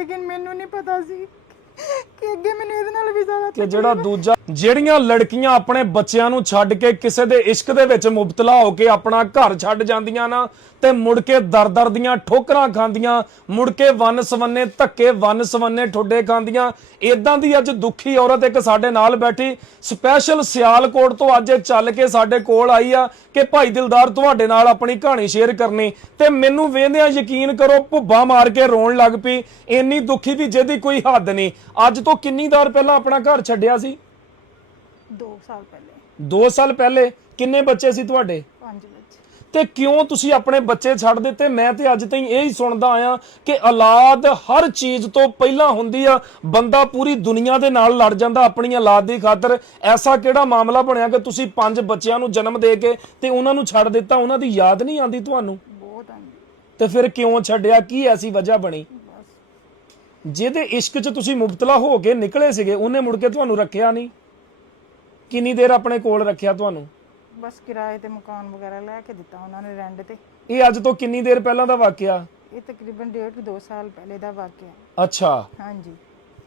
लेकिन मैनू नहीं पता सी कि अगे मैनू इहदे नाल भी ज़्यादा ਕਿ ਜਿਹੜਾ ਦੂਜਾ ਜਿਹੜੀਆਂ ਲੜਕੀਆਂ ਆਪਣੇ ਬੱਚਿਆਂ ਨੂੰ ਛੱਡ ਕੇ ਕਿਸੇ ਦੇ ਇਸ਼ਕ ਦੇ ਵਿੱਚ ਮੁਬਤਲਾ ਹੋ ਕੇ ਆਪਣਾ ਘਰ ਛੱਡ ਜਾਂਦੀਆਂ ਨਾ ਤੇ ਮੁੜ ਕੇ ਦਰ ਦੀਆਂ ਠੋਕਰਾਂ ਖਾਂਦੀਆਂ, ਮੁੜ ਕੇ ਵੰਨ ਸਵੰਨੇ ਧੱਕੇ, ਵੰਨ ਸਵੰਨੇ ਠੁੱਡੇ ਖਾਂਦੀਆਂ। ਇਦਾਂ ਦੀ ਅੱਜ ਦੁਖੀ ਔਰਤ ਇੱਕ ਸਾਡੇ ਨਾਲ ਬੈਠੀ ਸਪੈਸ਼ਲ ਸਿਆਲਕੋਟ ਤੋਂ ਅੱਜ ਚੱਲ ਕੇ ਸਾਡੇ ਕੋਲ ਆਈ ਆ ਕਿ ਭਾਈ ਦਿਲਦਾਰ ਤੁਹਾਡੇ ਨਾਲ ਆਪਣੀ ਕਹਾਣੀ ਸ਼ੇਅਰ ਕਰਨੀ। ਤੇ ਮੈਨੂੰ ਵੇਖਦਿਆਂ ਯਕੀਨ ਕਰੋ ਭੁੱਬਾ ਮਾਰ ਕੇ ਰੋਣ ਲੱਗ ਪਈ, ਇੰਨੀ ਦੁਖੀ ਵੀ ਜਿਹਦੀ ਕੋਈ ਹੱਦ ਨਹੀਂ। ਅੱਜ ਤੋਂ ਕਿੰਨੀ ਦੇਰ ਪਹਿਲਾਂ ਆਪਣਾ ਘਰ ਛੱਡਿਆ ਸੀ? 2 साल पहले। 2 ਸਾਲ ਪਹਿਲੇ। ਕਿੰਨੇ ਬੱਚੇ ਸੀ ਤੁਹਾਡੇ? 5 बच्चे। ਤੇ ਕਿਉਂ ਤੁਸੀਂ ਆਪਣੇ ਬੱਚੇ ਛੱਡ ਦਿੱਤੇ? ਮੈਂ ਤੇ ਅੱਜ ਤਾਈਂ ਇਹ ਹੀ ਸੁਣਦਾ ਆਇਆ ਕਿ ਔਲਾਦ ਹਰ ਚੀਜ਼ ਤੋਂ ਪਹਿਲਾਂ ਹੁੰਦੀ ਆ। ਬੰਦਾ ਪੂਰੀ ਦੁਨੀਆ ਦੇ ਨਾਲ ਲੜ ਜਾਂਦਾ ਆਪਣੀ ਔਲਾਦ ਦੀ ਖਾਤਰ। ਐਸਾ ਕਿਹੜਾ ਮਾਮਲਾ ਬਣਿਆ ਕਿ ਤੁਸੀਂ 5 ਬੱਚਿਆਂ ਨੂੰ ਜਨਮ ਦੇ ਕੇ ਤੇ ਉਹਨਾਂ ਨੂੰ ਛੱਡ ਦਿੱਤਾ? ਉਹਨਾਂ ਦੀ ਯਾਦ ਨਹੀਂ ਆਉਂਦੀ ਤੁਹਾਨੂੰ? बहुत आंदी। ਤੇ ਫਿਰ ਕਿਉਂ ਛੱਡਿਆ? ਕੀ ਐਸੀ ਵਜ੍ਹਾ ਬਣੀ? बस ਜਿਹਦੇ ਇਸ਼ਕ 'ਚ ਤੁਸੀਂ ਮੁਬਤਲਾ ਹੋ ਕੇ ਨਿਕਲੇ ਸੀਗੇ ਉਹਨੇ ਮੁੜ ਕੇ ਤੁਹਾਨੂੰ ਰੱਖਿਆ ਨਹੀਂ? ਕਿੰਨੀ ਦੇਰ ਆਪਣੇ ਕੋਲ ਰੱਖਿਆ ਤੁਹਾਨੂੰ? बस किराए ते मकान वगैरह लैके दिता उन्होंने रेंट ते। ਇਹ ਅੱਜ ਤੋਂ ਕਿੰਨੀ ਦੇਰ ਪਹਿਲਾਂ ਦਾ ਵਾਕਿਆ? ये तकरीबन 1.5-2 साल पहले दा वाकया। ਅੱਛਾ। हाँ जी।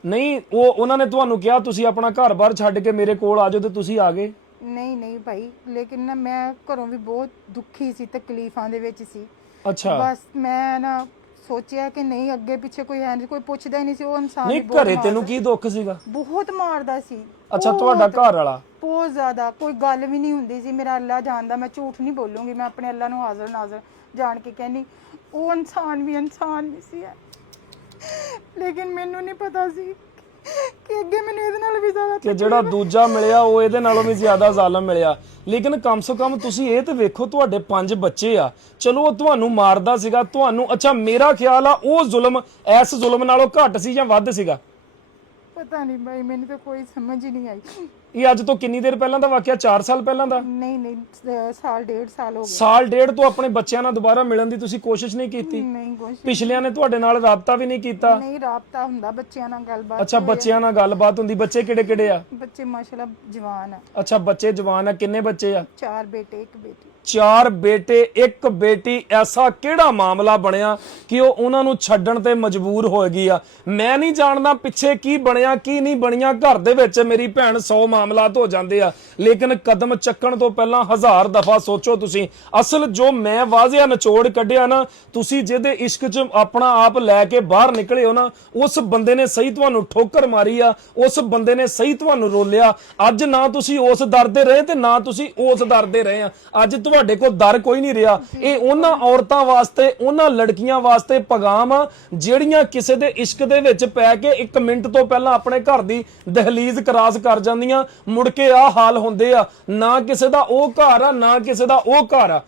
ਨਹੀਂ ਉਹਨਾਂ ਨੇ ਤੁਹਾਨੂੰ ਕਿਹਾ ਤੁਸੀਂ ਆਪਣਾ ਘਰ-ਬਾਰ ਛੱਡ ਕੇ ਮੇਰੇ ਕੋਲ ਆ ਜਾਓ ਤੇ ਤੁਸੀਂ ਆ ਗਏ? नहीं नहीं भाई, लेकिन ना मैं घरों भी बहुत दुखी सी, तकलीफां दे विच सी। ਅੱਛਾ। बस मैं ना सोचिया कि नहीं अगे पीछे कोई है नहीं, कोई पुछदा ही नहीं सी। वो इंसान ਨਹੀਂ भी बहुत ਘਰੇ ਤੈਨੂੰ ਕੀ ਦੁੱਖ ਸੀਗਾ? बहुत मारदा सी। ਅੱਛਾ ਤੁਹਾਡਾ ਘਰ ਵਾਲਾ? बहुत ज्यादा। कोई गल भी नहीं हुंदी सी। मेरा अल्लाह जानदा, मैं झूठ नहीं बोलूंगी, मैं अपने अल्लाह नूं हाज़र नाज़र जान के कहनी वो इंसान भी सी है। लेकिन मैनू नहीं पता सी कि अगे मैनू इहदे नाल भी ज़्यादा ਕਿ ਜਿਹੜਾ ਦੂਜਾ ਮਿਲਿਆ ਉਹ ਇਹਦੇ ਨਾਲੋਂ ਵੀ ਜ਼ਿਆਦਾ ਜ਼ਾਲਮ ਮਿਲਿਆ। ਲੇਕਿਨ ਕਮ ਸੇ ਕਮ ਤੁਸੀਂ ਇਹ ਤੇ ਵੇਖੋ ਤੁਹਾਡੇ 5 ਬੱਚੇ ਆ। ਚਲੋ ਉਹ ਤੁਹਾਨੂੰ ਮਾਰਦਾ ਸੀਗਾ ਤੁਹਾਨੂੰ, ਅੱਛਾ ਮੇਰਾ ਖਿਆਲ ਆ ਉਹ ਜ਼ੁਲਮ ਇਸ ਜ਼ੁਲਮ ਨਾਲੋਂ ਘੱਟ ਸੀ ਜਾਂ ਵੱਧ ਸੀਗਾ? पता नहीं भाई, मैंने तो कोई समझ ही नहीं आई। ਇਹ ਅੱਜ ਤੋਂ ਕਿੰਨੀ ਦੇਰ ਪਹਿਲਾਂ ਦਾ ਵਾਕਿਆ? 4 ਸਾਲ ਪਹਿਲਾਂ ਦਾ? नहीं नहीं, साल 1.5 साल हो गया। ਸਾਲ ਡੇਢ ਤੋਂ ਆਪਣੇ ਬੱਚਿਆਂ ਨਾਲ ਦੁਬਾਰਾ ਮਿਲਣ ਦੀ ਤੁਸੀਂ ਕੋਸ਼ਿਸ਼ ਨਹੀਂ ਕੀਤੀ? नहीं कुछ ਪਿਛਲਿਆਂ ਨੇ ਤੁਹਾਡੇ ਨਾਲ ਰਾਬਤਾ ਵੀ ਨਹੀਂ ਕੀਤਾ? नहीं, राबता हुंदा बच्चियां नाल गलबात। ਅੱਛਾ ਬੱਚਿਆਂ ਨਾਲ ਗੱਲਬਾਤ ਹੁੰਦੀ। ਬੱਚੇ ਕਿਹੜੇ ਕਿਹੜੇ ਆ? बच्चे माशाल्लाह जवान है। ਅੱਛਾ ਬੱਚੇ ਜਵਾਨ ਆ। ਕਿੰਨੇ ਬੱਚੇ ਆ? 4 बेटे 1 बेटी। 4 ਬੇਟੇ 1 ਬੇਟੀ। ਐਸਾ ਕਿਹੜਾ ਮਾਮਲਾ ਬਣਿਆ ਕਿ ਉਹ ਉਹਨਾਂ ਨੂੰ ਛੱਡਣ ਤੇ ਮਜਬੂਰ ਹੋ ਗਈ ਆ? ਮੈਂ ਨਹੀਂ ਜਾਣਦਾ ਪਿੱਛੇ ਕੀ ਬਣਿਆ ਕੀ ਨਹੀਂ ਬਣਿਆ। ਘਰ ਦੇ ਵਿੱਚ ਮੇਰੀ ਭੈਣ 100 ਮਾਮਲਾਤ ਹੋ ਜਾਂਦੇ ਆ, ਲੇਕਿਨ ਕਦਮ ਚੱਕਣ ਤੋਂ ਪਹਿਲਾਂ 1000 ਦਫਾ ਸੋਚੋ ਤੁਸੀਂ। ਅਸਲ ਜੋ ਮੈਂ ਵਾਜ਼ਿਆ ਨਿਚੋੜ ਕੱਢਿਆ ਨਾ, ਤੁਸੀਂ ਜਿਹਦੇ ਇਸ਼ਕ 'ਚ ਆਪਣਾ ਆਪ ਲੈ ਕੇ ਬਾਹਰ ਨਿਕਲੇ ਹੋ ਨਾ, ਉਸ ਬੰਦੇ ਨੇ ਸਹੀ ਤੁਹਾਨੂੰ ਠੋਕਰ ਮਾਰੀ ਆ, ਉਸ ਬੰਦੇ ਨੇ ਸਹੀ ਤੁਹਾਨੂੰ ਰੋਲਿਆ। ਅੱਜ ਨਾ ਤੁਸੀਂ ਉਸ ਦਰ ਦੇ ਰਹੇ ਤੇ ਨਾ ਤੁਸੀਂ ਉਸ ਦਰ ਦੇ ਰਹੇ ਆ। ਅੱਜ ਤੁਹਾਡੇ ਕੋਲ ਦਰ ਕੋਈ ਨਹੀਂ ਰਿਹਾ। ਇਹ ਉਹਨਾਂ ਔਰਤਾਂ ਵਾਸਤੇ, ਉਹਨਾਂ ਲੜਕੀਆਂ ਵਾਸਤੇ ਪੈਗਾਮ ਆ ਜਿਹੜੀਆਂ ਕਿਸੇ ਦੇ ਇਸ਼ਕ ਦੇ ਵਿੱਚ ਪੈ ਕੇ 1 ਮਿੰਟ ਤੋਂ ਪਹਿਲਾਂ ਆਪਣੇ ਘਰ ਦੀ ਦਹਲੀਜ਼ ਕਰਾਸ ਕਰ ਜਾਂਦੀਆਂ। ਮੁੜ ਕੇ ਆ ਹਾਲ ਹੁੰਦੇ ਆ। ਨਾ ਕਿਸੇ ਦਾ ਉਹ ਘਰ ਆ, ਨਾ ਕਿਸੇ ਦਾ ਉਹ ਘਰ ਆ।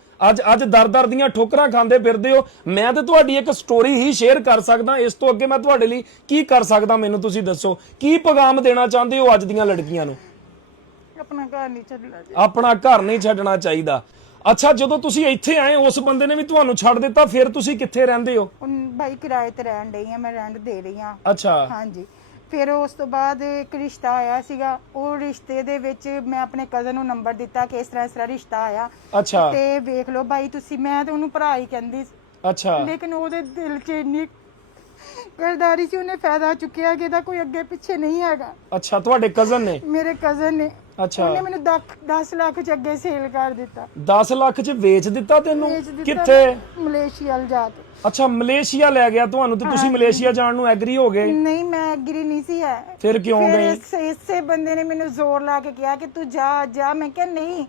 ਅੱਜ ਦਰ ਦੀਆਂ ਠੋਕਰਾਂ ਖਾਂਦੇ ਫਿਰਦੇ ਹੋ। ਮੈਂ ਤੇ ਤੁਹਾਡੀ ਇੱਕ ਸਟੋਰੀ ਹੀ ਸ਼ੇਅਰ ਕਰ ਸਕਦਾ। ਇਸ ਤੋਂ ਅੱਗੇ ਮੈਂ ਤੁਹਾਡੇ ਲਈ ਕੀ ਕਰ ਸਕਦਾ? ਮੈਨੂੰ ਤੁਸੀਂ ਦੱਸੋ ਕੀ ਪੈਗਾਮ ਦੇਣਾ ਚਾਹੁੰਦੇ ਹੋ ਅੱਜ ਦੀਆਂ ਲੜਕੀਆਂ ਨੂੰ? अपना घर नहीं छड्डना चाहिए। ਆਪਣਾ ਘਰ ਨਹੀਂ ਛੱਡਣਾ ਚਾਹੀਦਾ। ਅੱਛਾ ਜਦੋਂ ਤੁਸੀਂ ਇੱਥੇ ਆਏ ਉਸ ਬੰਦੇ ਨੇ ਵੀ ਤੁਹਾਨੂੰ ਛੱਡ ਦਿੱਤਾ, ਫਿਰ ਤੁਸੀਂ ਕਿੱਥੇ ਰਹਿੰਦੇ ਹੋ? ਹੁਣ ਭਾਈ ਕਿਰਾਏ ਤੇ ਰਹਿਣ ਡਈ ਆ, ਮੈਂ ਰੈਂਟ ਦੇ ਰਹੀ ਆ। ਅੱਛਾ। ਹਾਂਜੀ। ਫਿਰ ਉਸ ਤੋਂ ਬਾਅਦ ਇੱਕ ਰਿਸ਼ਤਾ ਆਇਆ ਸੀਗਾ। ਉਹ ਰਿਸ਼ਤੇ ਦੇ ਵਿੱਚ ਮੈਂ ਆਪਣੇ ਕਜ਼ਨ ਨੂੰ ਨੰਬਰ ਦਿੱਤਾ ਕਿ ਇਸ ਤਰ੍ਹਾਂ ਰਿਸ਼ਤਾ ਆਇਆ ਅੱਛਾ। ਤੇ ਵੇਖ ਲਓ ਭਾਈ ਤੁਸੀਂ। ਮੈਂ ਤੇ ਉਹਨੂੰ ਭਰਾ ਹੀ ਕਹਿੰਦੀ ਸੀ। ਅੱਛਾ। ਲੇਕਿਨ ਉਹਦੇ ਦਿਲ 'ਚ ਇੰਨੀ ਗਰਦਾਰੀ ਸੀ, ਉਹਨੇ ਫਾਇਦਾ ਚੁੱਕਿਆ ਕਿ ਇਹਦਾ ਕੋਈ ਅੱਗੇ ਪਿੱਛੇ ਨਹੀਂ ਹੈਗਾ। ਅੱਛਾ ਤੁਹਾਡੇ ਕਜ਼ਨ ਨੇ? ਮੇਰੇ ਕਜ਼ਨ ਨੇ। ਅੱਛਾ। ਉਹਨੇ ਮੈਨੂੰ 10 ਲੱਖ 'ਚ ਅੱਗੇ ਸੇਲ ਕਰ ਦਿੱਤਾ। 10 ਲੱਖ 'ਚ ਵੇਚ ਦਿੱਤਾ ਤੈਨੂੰ? ਵੇਚ ਦਿੱਤਾ। ਕਿੱਥੇ? ਮਲੇਸ਼ੀਆ ਲਿਜਾ ਕੇ। ਅੱਛਾ ਮਲੇਸ਼ੀਆ ਲੈ ਗਿਆ ਤੁਹਾਨੂੰ ਤੇ ਤੁਸੀਂ ਮਲੇਸ਼ੀਆ ਜਾਣ ਨੂੰ ਐਗਰੀ ਹੋ ਗਏ? ਨਹੀਂ ਮੈਂ ਐਗਰੀ ਨਹੀਂ ਸੀ ਹੈ। ਫਿਰ ਕਿਉਂ ਗਈ? ਇਸੇ ਬੰਦੇ ਨੇ ਮੈਨੂੰ ਜ਼ੋਰ ਲਾ ਕੇ ਕਿਹਾ ਕਿ ਤੂੰ ਜਾ ਜਾ। ਮੈਂ ਕਿਹਾ ਨਹੀਂ,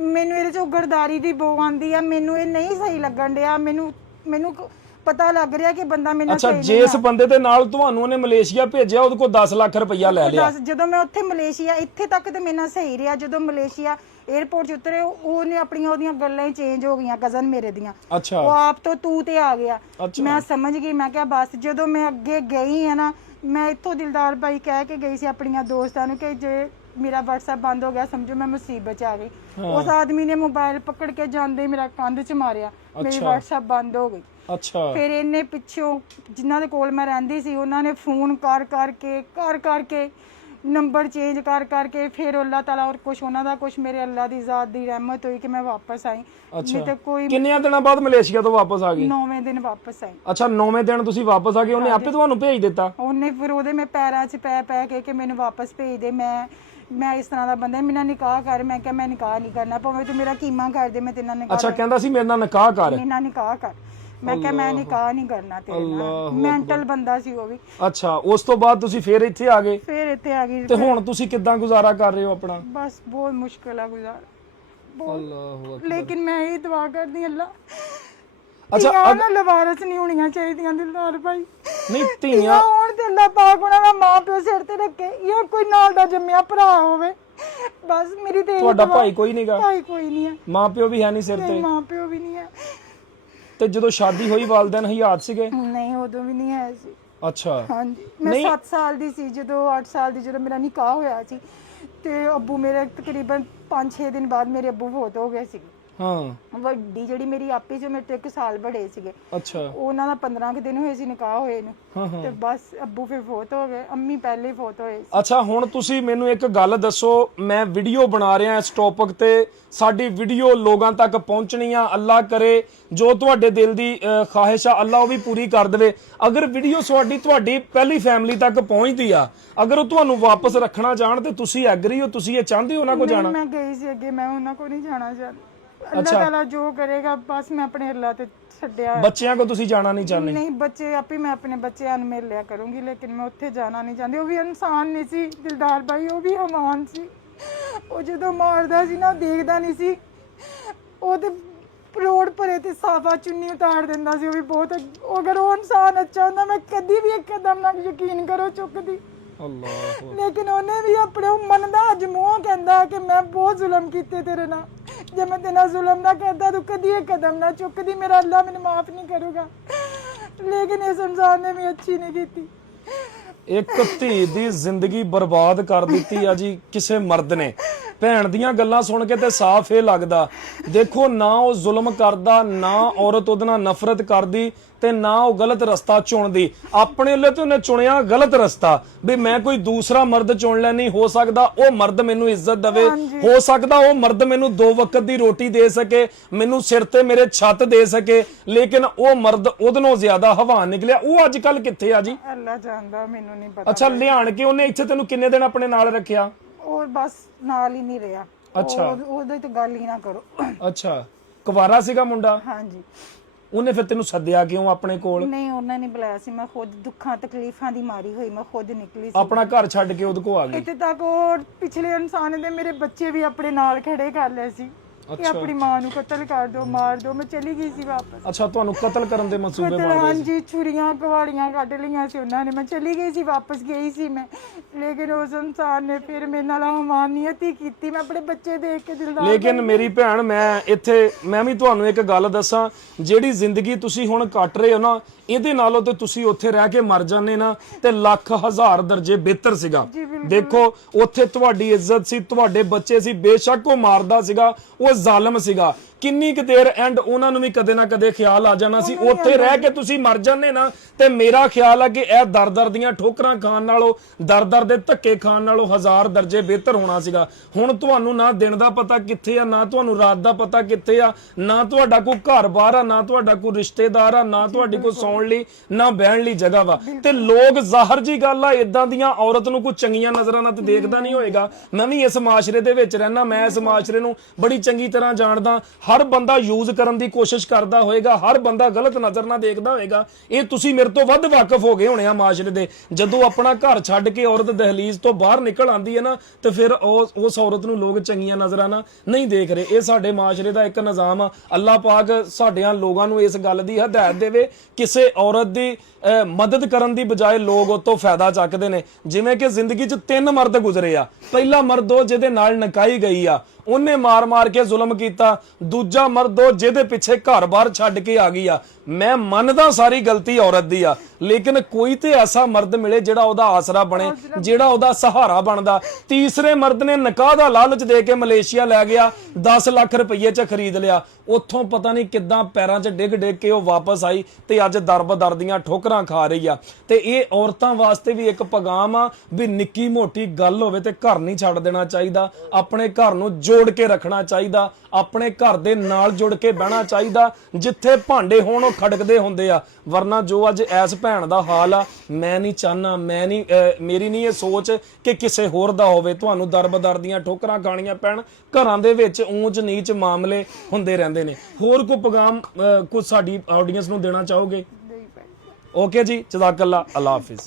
ਮੈਨੂੰ ਇਹਦੇ 'ਚੋਂ ਗਰਦਾਰੀ ਦੀ ਬੋ ਆਉਂਦੀ ਆ, ਮੈਨੂੰ ਇਹ ਨਹੀਂ ਸਹੀ ਲੱਗਣ ਡਿਆ। ਮੈਨੂੰ ਪਤਾ ਲੱਗ ਰਿਹਾ ਕਿ ਬੰਦਾ ਮੈਨੂੰ ਅੱਛਾ ਜਿਸ ਬੰਦੇ ਦੇ ਨਾਲ ਤੁਹਾਨੂੰ ਉਹਨੇ ਮਲੇਸ਼ੀਆ ਭੇਜਿਆ ਉਹਦੇ ਕੋਲ 10 ਲੱਖ ਰੁਪਈਆ ਲੈ ਲਿਆ? ਜਦੋਂ ਮੈਂ ਉੱਥੇ ਮਲੇਸ਼ੀਆ, ਇੱਥੇ ਤੱਕ ਤੇ ਮੇਰੇ ਨਾਲ ਸਹੀ ਰਿਹਾ। ਜਦੋਂ ਮਲੇਸ਼ੀਆ 에ਅਰਪੋਰਟ 'ਚ ਉਤਰੇ ਉਹਨੇ ਉਹਦੀਆਂ ਗੱਲਾਂ ਹੀ ਚੇਂਜ ਹੋ ਗਈਆਂ ਕਜ਼ਨ ਮੇਰੇ ਦੀਆਂ। ਅੱਛਾ। ਉਹ ਆਪ ਤੋਂ ਤੂੰ ਤੇ ਆ ਗਿਆ। ਮੈਂ ਸਮਝ ਗਈ। ਮੈਂ ਕਿਹਾ ਬਸ। ਜਦੋਂ ਮੈਂ ਅੱਗੇ ਗਈ ਹੈ ਨਾ, ਮੈਂ ਇੱਥੋਂ ਦਿਲਦਾਰ ਭਾਈ ਕਹਿ ਕੇ ਗਈ ਸੀ ਆਪਣੀਆਂ ਦੋਸਤਾਂ ਨੂੰ ਕਿ ਜੇ ਮੇਰਾ WhatsApp ਬੰਦ ਹੋ ਗਿਆ ਸਮਝੋ ਮੈਂ ਮੁਸੀਬਤ 'ਚ ਆ ਗਈ। ਉਸ ਆਦਮੀ ਨੇ ਮੋਬਾਈਲ ਪਕੜ ਕੇ ਜਾਂਦੇ ਮੇਰਾ ਕੰਧ 'ਚ ਮਾਰਿਆ। ਮੇਰੀ WhatsApp ਬੰਦ ਹੋ ਗਈ। ਅੱਛਾ। ਫਿਰ ਇਹਨੇ ਪਿੱਛੋਂ ਜਿਨ੍ਹਾਂ ਦੇ ਕੋਲ ਮੈਂ ਰਹਿੰਦੀ ਸੀ ਉਹਨਾਂ ਨੇ ਫੋਨ ਕਰ ਕਰਕੇ ਨੰਬਰ ਚੇਂਜ ਕਰ ਕਰਕੇ ਫਿਰ ਅੱਲਾਹ ਤਾਲਾ ਔਰ ਕੁਛ ਉਹਨਾਂ ਦਾ ਕੁਛ ਮੇਰੇ ਅੱਲਾਹ ਦੀ ਜ਼ਾਤ ਦੀ ਰਹਿਮਤ ਹੋਈ ਕਿ ਮੈਂ ਵਾਪਸ ਆਈ। ਨਹੀਂ ਤਾਂ ਕੋਈ ਕਿੰਨੇ ਦਿਨਾਂ ਬਾਅਦ ਮਲੇਸ਼ੀਆ ਤੋਂ ਵਾਪਸ ਆ ਗਈ? 9ਵੇਂ ਦਿਨ ਵਾਪਸ ਆਈ। ਅੱਛਾ 9ਵੇਂ ਦਿਨ ਤੁਸੀਂ ਵਾਪਸ ਆ ਗਏ, ਉਹਨੇ ਆਪੇ ਤੁਹਾਨੂੰ ਭੇਜ ਦਿੱਤਾ? ਉਹਨੇ ਫਿਰ ਉਹਦੇ ਮੈਂ ਪੈਰਾਂ 'ਚ ਪੈ ਕੇ ਮੈਨੂੰ ਵਾਪਸ ਭੇਜ ਦੇ, ਮੈਂ ਇਸ ਤਰ੍ਹਾਂ ਦਾ ਬੰਦਾ, ਮੇਰਾ ਨਿਕਾਹ ਕਰ। ਮੈਂ ਕਿਹਾ ਮੈਂ ਨਿਕਾਹ ਨਹੀਂ ਕਰਨਾ, ਭਾਵੇਂ ਤੂੰ ਮੇਰਾ ਕੀਮਾ ਕਰ ਦੇ, ਮੈਂ ਤੇਰੇ ਨਾਲ ਨਿਕਾਹ। ਅੱਛਾ ਕਹਿੰਦਾ ਸੀ ਮੇਰੇ ਨਾਲ ਨਿਕਾਹ ਕਰ। ਮੇਰੇ ਨਾਲ ਨਿਕਾਹ ਕਰ। ਮੈਂ ਕਿਹਾ ਮੈਂ ਨਿਕਾਹ ਨਹੀਂ ਕਰਨਾ ਤੇਰੇ ਨਾਲ। ਮੈਂਟਲ ਬੰਦਾ ਸੀ ਉਹ ਵੀ। ਅੱਛਾ ਉਸ ਤੋਂ ਬਾਅਦ ਤੁਸੀਂ ਫੇਰ ਇੱਥੇ ਆ ਗਏ? ਫਿਰ ਇੱਥੇ ਆ ਗਈ। ਤੇ ਹੁਣ ਤੁਸੀਂ ਕਿੱਦਾਂ ਗੁਜ਼ਾਰਾ ਕਰ ਰਹੇ ਹੋ ਆਪਣਾ? ਬਸ ਬਹੁਤ ਮੁਸ਼ਕਿਲ ਆ ਗੁਜ਼ਾਰਾ, ਅੱਲਾਹੁ ਅਕਬਰ। ਲੇਕਿਨ ਮੈਂ ਇਹ ਦੁਆ ਕਰਦੀ ਅੱਲਾ ਅੱਛਾ ਨਾ ਲਵਾਰਸ ਨਹੀਂ ਹੋਣੀਆਂ ਚਾਹੀਦੀਆਂ ਦਿਲਦਾਰ ਭਾਈ। ਨਹੀਂ ਧੀਆਂ ਹੁਣ ਤੇ ਅੱਲਾ ਪਾਕ ਉਹਨਾਂ ਦਾ ਮਾਂ ਪਿਓ ਸਿਰ ਤੇ ਰੱਖੇ, ਜਾਂ ਕੋਈ ਨਾਲ ਦਾ ਜੰਮਿਆ ਭਰਾ ਹੋਵੇ। ਬਸ ਮੇਰੀ ਤੇ ਤੁਹਾਡਾ ਭਾਈ ਕੋਈ ਨਹੀਂਗਾ? ਭਾਈ ਕੋਈ ਨਹੀਂ ਹੈ। ਮਾਂ ਪਿਓ ਵੀ ਹੈ ਨਹੀਂ ਸਿਰ ਤੇ? ਮਾਂ ਪਿਓ ਵੀ ਨਹੀਂ ਹੈ। ਤੇ ਜਦੋਂ ਸ਼ਾਦੀ ਹੋਈ ਵਾਲਿਦੈਨ ਹਯਾਤ ਸੀਗੇ? ਨਹੀਂ ਉਦੋਂ ਵੀ ਨਹੀਂ ਹੈ ਸੀ। ਅੱਛਾ ਹਾਂਜੀ ਮੈਂ 7 ਸਾਲ ਦੀ ਸੀ ਜਦੋਂ, 8 ਸਾਲ ਦੀ ਜਦੋਂ ਮੇਰਾ ਨਿਕਾਹ ਹੋਇਆ ਸੀ। ਤੇ ਅੱਬੂ ਮੇਰੇ ਤਕਰੀਬਨ 5-6 ਦਿਨ ਬਾਅਦ ਮੇਰੇ ਅੱਬੂ ਫੌਤ ਹੋ ਗਏ ਸੀ। ਹਾਂ ਵੱਡੀ ਜਿਹੜੀ ਮੇਰੀ ਆਪੀ ਜੋ ਮੇਰੇ ਤੋਂ 1 ਸਾਲ ਬੜੇ ਸੀਗੇ, ਅੱਛਾ ਉਹਨਾਂ ਦਾ 15 ਦਿਨ ਹੋਏ ਸੀ ਨਿਕਾਹ ਹੋਏ ਨੂੰ। ਤੇ ਬਸ ਅੱਬੂ ਫਿਰ ਫੌਤ ਹੋ ਗਏ, ਅੰਮੀ ਪਹਿਲੇ ਹੀ ਫੌਤ ਹੋਏ ਸੀ। ਅੱਛਾ ਹੁਣ ਤੁਸੀਂ ਮੈਨੂੰ ਇੱਕ ਗੱਲ ਦੱਸੋ, ਮੈਂ ਵੀਡੀਓ ਬਣਾ ਰਿਹਾ ਇਸ ਟੌਪਿਕ ਤੇ, ਸਾਡੀ ਵੀਡੀਓ ਲੋਕਾਂ ਤੱਕ ਪਹੁੰਚਣੀ ਆ, ਅੱਲਾ ਕਰੇ ਜੋ ਤੁਹਾਡੇ ਦਿਲ ਦੀ ਖਾਹਿਸ਼ ਆ ਅੱਲਾ ਉਹ ਵੀ ਪੂਰੀ ਕਰ ਦੇਵੇ। ਅਗਰ ਵੀਡੀਓ ਤੁਹਾਡੀ ਪਹਿਲੀ ਫੈਮਿਲੀ ਤੱਕ ਪਹੁੰਚਦੀ ਆ, ਅਗਰ ਉਹ ਤੁਹਾਨੂੰ ਵਾਪਸ ਰੱਖਣਾ ਚਾਹਣ ਤੇ ਤੁਸੀਂ ਐਗਰੀ ਹੋ? ਤੁਸੀਂ ਇਹ ਚਾਹੁੰਦੇ ਹੋ ਉਹਨਾਂ ਕੋਲ ਜਾਣਾ? ਮੈਂ ਗਈ ਸੀ ਅੱਗੇ, ਮੈਂ ਉਹਨਾਂ ਕੋਲ ਨਹੀਂ ਜਾਣਾ ਚਾਹੁੰਦੀ। ਅੱਲਾਹ ਤਾਲਾ ਜੋ ਕਰੇਗਾ, ਬਸ ਮੈਂ ਆਪਣੇ ਅੱਲਾਹ ਤੇ ਛੱਡਿਆ। ਬੱਚਿਆਂ ਕੋ ਤੁਸੀਂ ਜਾਣਾ ਨਹੀਂ ਚਾਹੁੰਦੇ? ਨਹੀਂ ਬੱਚੇ ਆਪੇ ਮੈਂ ਆਪਣੇ ਬੱਚਿਆਂ ਨੂੰ ਮਿਲ ਲਿਆ ਕਰੂੰਗੀ, ਲੇਕਿਨ ਮੈਂ ਉੱਥੇ ਜਾਣਾ ਨਹੀਂ ਚਾਹੁੰਦੀ। ਉਹ ਵੀ ਇਨਸਾਨ ਨਹੀਂ ਸੀ ਦਿਲਦਾਰ ਭਾਈ, ਉਹ ਵੀ ਹਮਾਨ ਸੀ। ਉਹ ਜਦੋਂ ਮਾਰਦਾ ਸੀ ਨਾ ਦੇਖਦਾ ਨਹੀਂ ਸੀ, ਉਹ ਤੇ ਰੋਡ ਭਰੇ ਤੇ ਸਾਫਾ ਚੁੰਨੀ ਉਤਾਰ ਦਿੰਦਾ ਸੀ। ਉਹ ਵੀ ਬਹੁਤ, ਅਗਰ ਉਹ ਇਨਸਾਨ ਅੱਛਾ ਹੁੰਦਾ ਮੈਂ ਕਦੀ ਵੀ ਇੱਕ ਕਦਮ ਨਾ ਯਕੀਨ ਕਰੋ ਚੁੱਕਦੀ। ਅੱਲਾਹ ਲੇਕਿਨ ਉਹਨੇ ਵੀ ਆਪਣੇ ਮੰਨਦਾ, ਅੱਜ ਮੂੰਹ ਕਹਿੰਦਾ ਕਿ ਮੈਂ ਬਹੁਤ ਜ਼ੁਲਮ ਕੀਤੇ ਤੇਰੇ ਨਾਲ, ਜੇ ਮੈਂ ਤੇਰੇ ਨਾਲ ਜ਼ੁਲਮ ਨਾ ਕਰਦਾ ਤੂੰ ਕਦੀ ਇੱਕ ਕਦਮ ਨਾ ਚੁੱਕਦੀ, ਮੇਰਾ ਅੱਲਾ ਮੈਨੂੰ ਮਾਫ ਨਹੀਂ ਕਰੂਗਾ। ਲੇਕਿਨ ਇਸ ਇਨਸਾਨ ਨੇ ਵੀ ਅੱਛੀ ਨਹੀਂ ਕੀਤੀ। ਇੱਕ ਧੀ ਦੀ ਜ਼ਿੰਦਗੀ ਬਰਬਾਦ ਕਰ ਦਿੱਤੀ ਆ ਜੀ ਕਿਸੇ ਮਰਦ ਨੇ। ਭੈਣ ਦੀਆਂ ਗੱਲਾਂ ਸੁਣ ਕੇ ਤੇ ਸਾਫ਼ ਇਹ ਲੱਗਦਾ, ਦੇਖੋ ਨਾ ਉਹ ਜ਼ੁਲਮ ਕਰਦਾ, ਨਾ ਔਰਤ ਉਹਦੇ ਨਾਲ ਨਫ਼ਰਤ ਕਰਦੀ, ਤੇ ਨਾ ਉਹ ਗਲਤ ਰਸਤਾ ਚੁਣਦੀ। ਆਪਣੇ ਵੱਲੋਂ ਤੇ ਉਹਨੇ ਚੁਣਿਆ ਗਲਤ ਰਸਤਾ, ਵੀ ਮੈਂ ਕੋਈ ਦੂਸਰਾ ਮਰਦ ਚੁਣ ਲੈਣੀ, ਹੋ ਸਕਦਾ ਉਹ ਮਰਦ ਮੈਨੂੰ ਇੱਜ਼ਤ ਦੇਵੇ, ਹੋ ਸਕਦਾ ਉਹ ਮਰਦ ਮੈਨੂੰ 2 ਵਕਤ ਦੀ ਰੋਟੀ ਦੇ ਸਕੇ, ਮੈਨੂੰ ਸਿਰ ਤੇ ਮੇਰੇ ਛੱਤ ਦੇ ਸਕੇ, ਲੇਕਿਨ ਉਹ ਮਰਦ ਉਹਦੇ ਨਾਲੋਂ ਜ਼ਿਆਦਾ ਹਵਾਨ ਨਿਕਲਿਆ। ਉਹ ਅੱਜ ਕੱਲ ਕਿੱਥੇ ਆ ਜੀ? ਅੱਲਾ ਜਾਣਦਾ, ਮੈਨੂੰ ਨਹੀਂ ਪਤਾ। ਅੱਛਾ ਲਿਆਣ ਕੇ ਉਹਨੇ ਇੱਥੇ ਤੈਨੂੰ ਕਿੰਨੇ ਦਿਨ ਆਪਣੇ ਨਾਲ ਰੱਖਿਆ? ਉਹ ਬਸ ਨਾਲ ਹੀ ਨਹੀਂ ਰਿਹਾ। ਅੱਛਾ ਉਹਦੇ ਤੇ ਗੱਲ ਹੀ ਨਾ ਕਰੋ। ਅੱਛਾ ਕੁਵਾਰਾ ਸੀਗਾ ਮੁੰਡਾ? ਹਾਂਜੀ। ਉਹਨੇ ਫਿਰ ਤੈਨੂੰ ਸੱਦਿਆ ਕਿਉਂ ਆਪਣੇ ਕੋਲ? ਨਹੀਂ ਉਹਨਾਂ ਨੇ ਬੁਲਾਇਆ ਸੀ, ਮੈਂ ਖੁਦ ਦੁੱਖਾਂ ਤਕਲੀਫਾਂ ਦੀ ਮਾਰੀ ਹੋਈ, ਮੈਂ ਖੁਦ ਨਿਕਲੀ ਸੀ। ਆਪਣਾ ਘਰ ਛੱਡ ਕੇ ਉਹਦੇ ਕੋ ਆ ਗਈ? ਇੱਥੇ ਤੱਕ ਉਹ ਪਿਛਲੇ ਇਨਸਾਨ ਦੇ ਮੇਰੇ ਬੱਚੇ ਵੀ ਆਪਣੇ ਨਾਲ ਖੜੇ ਕਰ ਲਏ ਸੀ ਕਿ ਆਪਣੀ ਮਾਂ ਨੂੰ ਕਤਲ ਕਰ ਦਿਓ, ਮਾਰ ਦਿਓ। ਮੈਂ ਚਲੀ ਗਈ ਸੀ ਵਾਪਸ। ਅੱਛਾ ਤੁਹਾਨੂੰ ਕਤਲ ਕਰਨ ਦੇ ਮਨਸੂਬੇ ਬਣ ਗਏ? ਹਾਂਜੀ ਛੁਰੀਆਂ ਕੁਹਾੜੀਆਂ ਕੱਢ ਲਈਆਂ ਸੀ ਉਹਨਾਂ ਨੇ। ਮੈਂ ਚਲੀ ਗਈ ਸੀ, ਵਾਪਸ ਗਈ ਸੀ ਮੈਂ, ਲੇਕਿਨ ਉਸ ਇਨਸਾਨ ਨੇ ਫਿਰ ਮੇਰੇ ਨਾਲ ਹਮਾਨੀਅਤ ਹੀ ਕੀਤੀ। ਮੈਂ ਆਪਣੇ ਬੱਚੇ ਦੇਖ ਕੇ ਦਿਲਦਾਰ। ਲੇਕਿਨ ਮੇਰੀ ਭੈਣ ਮੈਂ ਵੀ ਤੁਹਾਨੂੰ ਇੱਕ ਗੱਲ ਦੱਸਾਂ, ਜਿਹੜੀ ਜ਼ਿੰਦਗੀ ਤੁਸੀਂ ਹੁਣ ਕੱਟ ਰਹੇ ਹੋ ਨਾ, ਇਹਦੇ ਨਾਲੋਂ ਤੇ ਤੁਸੀਂ ਉੱਥੇ ਰਹਿ ਕੇ ਮਰ ਜਾਂਦੇ ਨਾ ਤੇ ਲੱਖ ਹਜ਼ਾਰ ਦਰਜੇ ਬਿਹਤਰ ਸੀਗਾ। ਦੇਖੋ ਉੱਥੇ ਤੁਹਾਡੀ ਇੱਜ਼ਤ ਸੀ, ਤੁਹਾਡੇ ਬੱਚੇ ਸੀ, ਬੇਸ਼ੱਕ ਉਹ ਮਾਰਦਾ ਸੀਗਾ, ਉਹ ਜ਼ਾਲਮ ਸੀਗਾ, ਕਿੰਨੀ ਕੁ ਦੇਰ ਐਂਡ ਉਹਨਾਂ ਨੂੰ ਵੀ ਕਦੇ ਨਾ ਕਦੇ ਖਿਆਲ ਆ ਜਾਣਾ ਸੀ। ਉੱਥੇ ਰਹਿ ਕੇ ਤੁਸੀਂ ਮਰ ਜਾਂਦੇ ਨਾ, ਤੇ ਮੇਰਾ ਖਿਆਲ ਆ ਕਿ ਇਹ ਦਰ ਦੀਆਂ ਠੋਕਰਾਂ ਖਾਣ ਨਾਲੋਂ, ਦਰ ਦੇ ਧੱਕੇ ਖਾਣ ਨਾਲੋਂ 1000 ਦਰਜੇ ਬਿਹਤਰ ਹੋਣਾ ਸੀਗਾ। ਹੁਣ ਤੁਹਾਨੂੰ ਨਾ ਦਿਨ ਦਾ ਪਤਾ ਕਿੱਥੇ ਆ, ਨਾ ਤੁਹਾਨੂੰ ਰਾਤ ਦਾ ਪਤਾ ਕਿੱਥੇ ਆ, ਨਾ ਤੁਹਾਡਾ ਕੋਈ ਘਰ-ਬਾਰ ਆ, ਨਾ ਤੁਹਾਡਾ ਕੋਈ ਰਿਸ਼ਤੇਦਾਰ ਆ, ਨਾ ਤੁਹਾਡੀ ਕੋਈ ਸੌਣ ਲਈ ਨਾ ਬਹਿਣ ਲਈ ਜਗ੍ਹਾ ਵਾ। ਤੇ ਲੋਕ ਜ਼ਾਹਰ ਜੀ ਗੱਲ ਆ, ਇਦਾਂ ਦੀਆਂ ਔਰਤ ਨੂੰ ਕੋਈ ਚੰਗੀਆਂ ਨਜ਼ਰਾਂ ਨਾਲ ਤੇ ਦੇਖਦਾ ਨਹੀਂ ਹੋਏਗਾ। ਮੈਂ ਵੀ ਇਸ ਮਾਸ਼ਰੇ ਦੇ ਵਿੱਚ ਰਹਿਣਾ, ਮੈਂ ਇਸ ਮਾਸ਼ਰੇ ਨੂੰ ਬੜੀ ਚੰਗੀ ਤਰ੍ਹਾਂ ਜਾਣਦਾ। ਹਰ ਬੰਦਾ ਯੂਜ਼ ਕਰਨ ਦੀ ਕੋਸ਼ਿਸ਼ ਕਰਦਾ ਹੋਏਗਾ, ਹਰ ਬੰਦਾ ਗਲਤ ਨਜ਼ਰ ਨਾਲ ਦੇਖਦਾ ਹੋਏਗਾ। ਇਹ ਤੁਸੀਂ ਮੇਰੇ ਤੋਂ ਵੱਧ ਵਾਕਿਫ ਹੋ ਗਏ ਹੋਣੇ ਆ ਮਾਸ਼ਰੇ ਦੇ। ਜਦੋਂ ਆਪਣਾ ਘਰ ਛੱਡ ਕੇ ਔਰਤ ਦਹਲੀਜ਼ ਤੋਂ ਬਾਹਰ ਨਿਕਲ ਆਂਦੀ ਹੈ ਨਾ, ਤੇ ਫਿਰ ਉਸ ਔਰਤ ਨੂੰ ਲੋਕ ਚੰਗੀਆਂ ਨਜ਼ਰਾਂ ਨਾਲ ਨਹੀਂ ਦੇਖ ਰਹੇ। ਇਹ ਸਾਡੇ ਮਾਸ਼ਰੇ ਦਾ ਇੱਕ ਨਿਜ਼ਾਮ ਆ। ਅੱਲਾਹ ਪਾਕ ਸਾਡਿਆਂ ਲੋਕਾਂ ਨੂੰ ਇਸ ਗੱਲ ਦੀ ਹਦਾਇਤ ਦੇਵੇ, ਕਿਸੇ ਔਰਤ ਦੀ ਮਦਦ ਕਰਨ ਦੀ ਬਜਾਏ ਲੋਕ ਉਹ ਤੋਂ ਫਾਇਦਾ ਚੱਕਦੇ ਨੇ। ਜਿਵੇਂ ਕਿ ਜ਼ਿੰਦਗੀ 'ਚ 3 ਮਰਦ ਗੁਜ਼ਰੇ ਆ। ਪਹਿਲਾ ਮਰਦ ਉਹ ਜਿਹਦੇ ਨਾਲ ਨਕਾਈ ਗਈ ਆ, ਉਹਨੇ ਮਾਰ ਕੇ ਜ਼ੁਲਮ ਕੀਤਾ। ਦੂਜਾ ਮਰਦ ਉਹ ਜਿਹਦੇ ਪਿੱਛੇ ਘਰ-ਬਾਰ ਛੱਡ ਕੇ ਆ ਗਈ ਆ। ਮੈਂ ਮੰਨਦਾ ਸਾਰੀ ਗਲਤੀ ਔਰਤ ਦੀ ਆ, ਲੇਕਿਨ ਕੋਈ ਤੇ ਐਸਾ ਮਰਦ ਮਿਲੇ ਜਿਹੜਾ ਉਹਦਾ ਆਸਰਾ ਬਣੇ, ਜਿਹੜਾ ਉਹਦਾ ਸਹਾਰਾ ਬਣਦਾ। ਤੀਸਰੇ ਮਰਦ ਨੇ ਨਿਕਾਹ ਦਾ ਲਾਲਚ ਦੇ ਕੇ ਮਲੇਸ਼ੀਆ ਲੈ ਗਿਆ, 10 ਲੱਖ ਰੁਪਏ 'ਚ ਖਰੀਦ ਲਿਆ। ਉੱਥੋਂ ਪਤਾ ਨਹੀਂ ਕਿੱਦਾਂ ਪੈਰਾਂ 'ਚ ਡਿੱਗ ਕੇ ਉਹ ਵਾਪਸ ਆਈ ਤੇ ਅੱਜ ਦਰਬ-ਦਰ ਦੀਆਂ ਠੋਕਰਾਂ ਖਾ ਰਹੀ ਆ। ਤੇ ਇਹ ਔਰਤਾਂ ਵਾਸਤੇ ਵੀ ਇੱਕ ਪੈਗਾਮ ਆ ਵੀ ਨਿੱਕੀ ਮੋਟੀ ਗੱਲ ਹੋਵੇ ਤੇ ਘਰ ਨਹੀਂ ਛੱਡ ਦੇਣਾ ਚਾਹੀਦਾ, ਆਪਣੇ ਘਰ ਨੂੰ ਜੋੜ ਕੇ ਰੱਖਣਾ ਚਾਹੀਦਾ, ਆਪਣੇ ਘਰ ਦੇ ਨਾਲ ਜੁੜ ਕੇ ਬਹਿਣਾ ਚਾਹੀਦਾ। ਜਿੱਥੇ ਭਾਂਡੇ ਹੋਣ ਉਹ ਖੜਕਦੇ ਹੁੰਦੇ ਆ, ਵਰਨਾ ਜੋ ਅੱਜ ਐਸ ਭੈਣ ਦਾ ਹਾਲ ਆ, ਮੈਂ ਨਹੀਂ ਚਾਹਨਾ, ਮੇਰੀ ਨਹੀਂ ਇਹ ਸੋਚ ਕਿ ਕਿਸੇ ਹੋਰ ਦਾ ਹੋਵੇ। ਤੁਹਾਨੂੰ ਦਰਬ-ਦਰ ਦੀਆਂ ਠੋਕਰਾਂ ਖਾਣੀਆਂ ਪੈਣ, ਘਰਾਂ ਦੇ ਵਿੱਚ ਊਂਚ ਨੀਚ ਮਾਮਲੇ ਹੁੰਦੇ ਰਹਿੰਦੇ ਨੇ। ਹੋਰ ਕੋਈ ਪੈਗਾਮ ਕੁਝ ਸਾਡੀ ਆਡੀਅנס ਨੂੰ ਦੇਣਾ ਚਾਹੋਗੇ? ਓਕੇ ਜੀ, ਜਜ਼ਾਕੱਲਾ, ਅੱਲਾ ਹਾਫਿਜ਼।